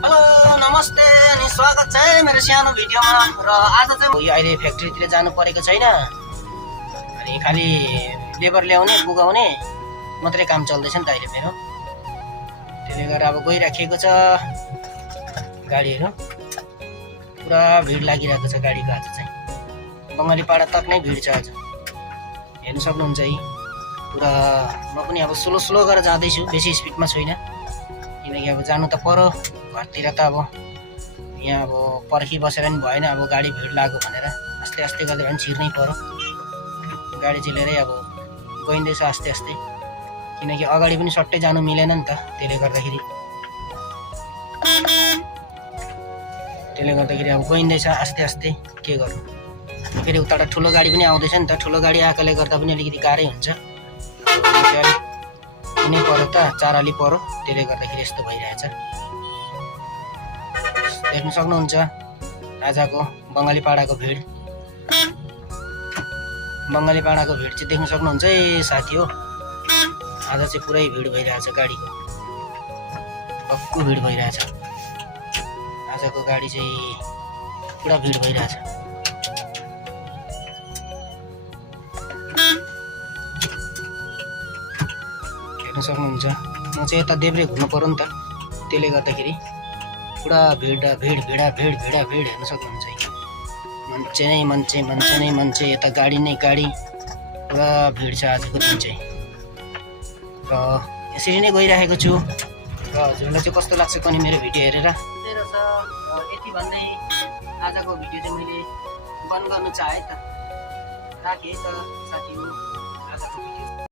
Hello नमस्ते अनि स्वागत छ है मेरो सानो भिडियोमा। र आज चाहिँ यो अहिले फ्याक्ट्रीतिर जानु परेको छैन, अनि खालि लेबर ल्याउने पुगाउने मात्रै काम चल्दैछ नि त अहिले मेरो। त्यसले गर्दा अब गइराखेको छ गाडीहरू, पुरा भिड लागिरहेको छ गाडीको। आज चाहिँ बङ्गाली पाडा तक नै भिड छ आज, हेर्नु सक्नुहुन्छ है। पुरा म पनि अब स्लो गरेर जाँदैछु, बेसी स्पिडमा छैन, किनकि अब जानु त पर्यो घरतिर त। अब यहाँ अब पर्खी बसेर नि भएन, अब गाडी भिड लाग्यो भनेर आस्ते आस्ते गर्दै पनि छिर्नै पर्यो। गाडी चिलेरै अब गइँदैछ आस्ते आस्ते, किनकि अगाडि पनि सट्टै जानु मिलेन नि त। त्यसले गर्दाखेरि अब गइँदैछ आस्ते आस्ते, के गर्नु। फेरि उताबाट ठुलो गाडी पनि आउँदैछ नि त, ठुलो गाडी आएकोले गर्दा पनि अलिकति गाह्रै हुन्छ। हुनै पर्यो त, चाराली पर्यो, त्यसले गर्दाखेरि यस्तो भइरहेछ। देख्न सक्नुहुन्छ आजको बङ्गाली पाडाको भिड। बङ्गाली पाडाको भिड चाहिँ देख्न सक्नुहुन्छ है साथी हो। आज चाहिँ पुरै भिड भइरहेछ गाडीको, भक्कु भिड भइरहेछ। आजको गाडी चाहिँ पुरा भिड भइरहेछ। हेर्न सक्नुहुन्छ, म चाहिँ यता देब्रे घुम्नु पर्यो नि त, त्यसले गर्दाखेरि पुरा भिड हेर्न सक्नुहुन्छ है। मान्छे नै मान्छे, यता गाडी नै गाडी, पुरा भिड छ आजको दिन चाहिँ। र यसरी नै गइरहेको छु। र हजुरलाई चाहिँ कस्तो लाग्छ पनि मेरो भिडियो हेरेर। यति भन्दै आजको भिडियो चाहिँ मैले बन्द गर्न चाहेँ त, राखेँ त साथीहरू।